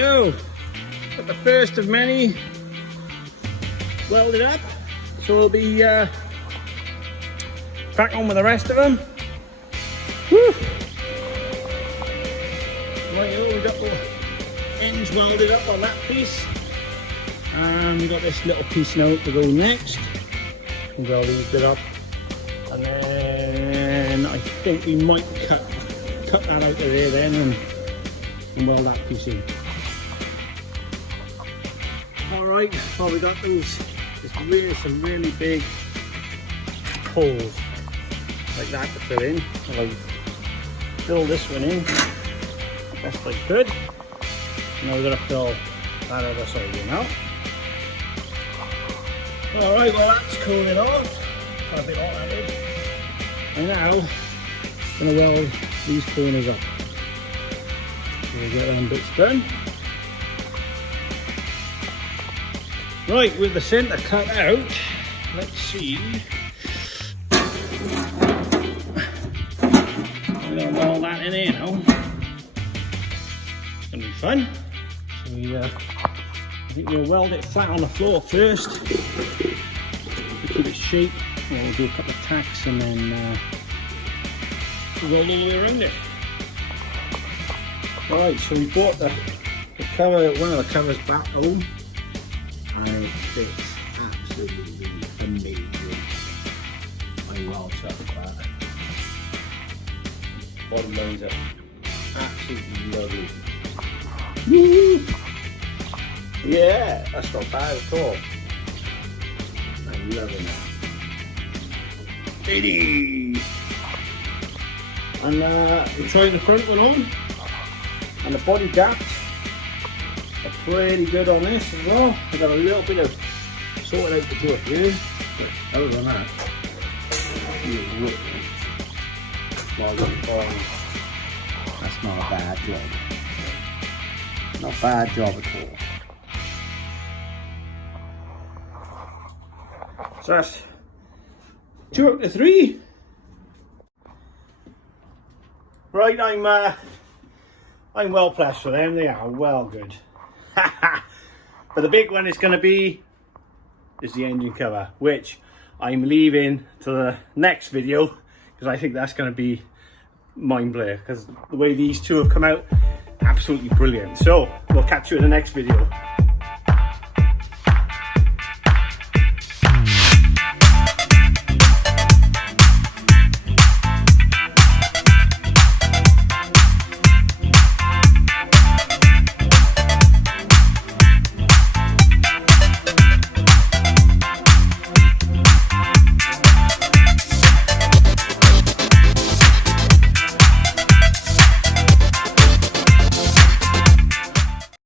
go. Got the first of many welded up, so we'll be back on with the rest of them. Woo. Right, we've got the ends welded up on that piece, and we've got this little piece now to go next. We'll weld these bit up, and then I think we might cut that out of there then and weld that piece in. Alright, well, we got some really big holes like that to fill in. So I fill this one in best I could. Now we're going to fill that other side in now. Alright, well, that's cooling off. Got a bit hot that is. And now I'm going to weld these corners up. We'll get them bits done. Right, with the centre cut out, let's see. We're going to weld that in here now. It's going to be fun. So I think we'll weld it flat on the floor first to keep it shape. We'll do a couple of tacks and then weld all the way around it. Right, so we bought the cover, one of the covers back home, and it fits absolutely amazing. I'm well chuffed with that. Bottom lines up absolutely lovely. Woo! Yeah, that's not bad at all. I'm loving that. Eddie! And we tried the front one on, and the body gaps are pretty good on this as well. I got a little bit of sorting out to do it here, but other than that, that's not a bad job. Not a bad job at all. So that's 2 out of 3. Right, I'm well pleased for them. They are well good. But the big one is going to be the engine cover, which I'm leaving to the next video because I think that's going to be mind blowing. Because the way these two have come out, absolutely brilliant. So we'll catch you in the next video.